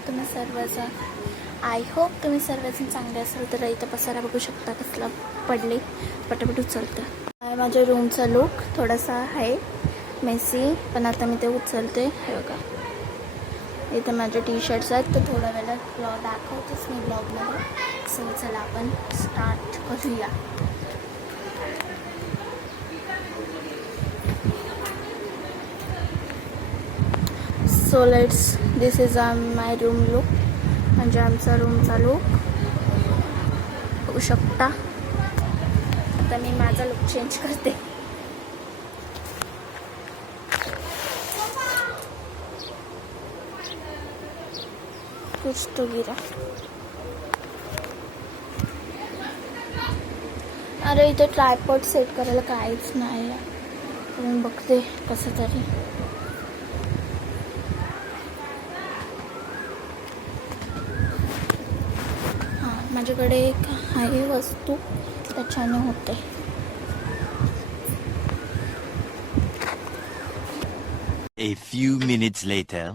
आहात तुम्ही सर्वजण. आय होप तुम्ही सर्वजण चांगले असाल. तर इथं पसारा बघू शकता कसला पडले, पटापट उचलतं. माझ्या रूमचा लुक थोडासा आहे मेसी, पण आता मी ते उचलते. हे बघा इथं माझे टी शर्ट्स आहेत, तर थोड्या वेळात दाखवतेच मी ब्लॉगमध्ये. सो चला आपण स्टार्ट करूया. So this is my room look, म्हणजे आमचा रूमचा लुक बघू शकता. आता मी माझा लुक चेंज करते. कुछ तो गिरा. अरे इथे ट्रायपॉड सेट करायला काहीच नाही आहे, म्हणून बघते कसं तरी. माझ्याकडे एक आहे वस्तू, त्याच्याने होते. A few minutes later.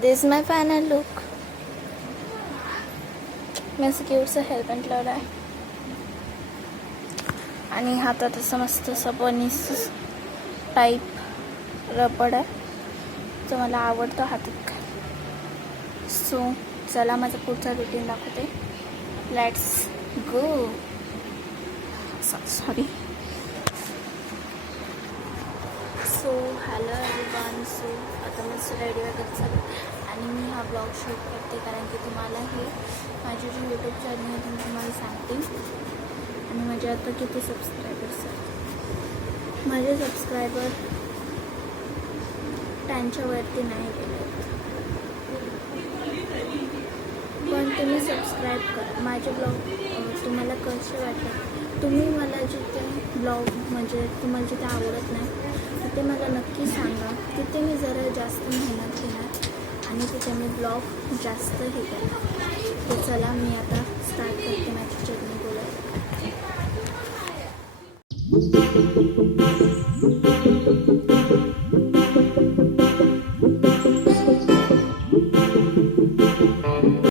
This is my final look. मी असं क्यूटचं हेअर बँड लावलं आहे आणि हातात असं मस्त असं बनीस टाईप रबड आहे, जो मला आवडतो हातात. सो चला माझं पुढचा रुटीन दाखवते. Let's go. Sorry. So hello everyone. So आता मी रेडी वगैरे झालं आणि मी हा ब्लॉग शूट करते, कारण की तुम्हाला हे माझी जी यूट्यूब चॅनल आहे ती तुम्हाला सांगते. आणि माझे आता किती सबस्क्रायबर्स आहेत. माझे सबस्क्रायबर त्यांच्यावरती नाही गेले, पण तुम्ही सबस्क्राईब करा. माझे ब्लॉग तुम्हाला कसे वाटतात, तुम्ही मला जिथे ब्लॉग म्हणजे तुम्हाला जिथे आवडत नाही तिथे मला नक्की सांगा. तिथे मी जरा जास्त मेहनत घेणार आणि तिथे मी ब्लॉग जास्त हे करणार. तर चला मी आता स्टार्ट करते माझी जर्नी बोलायला.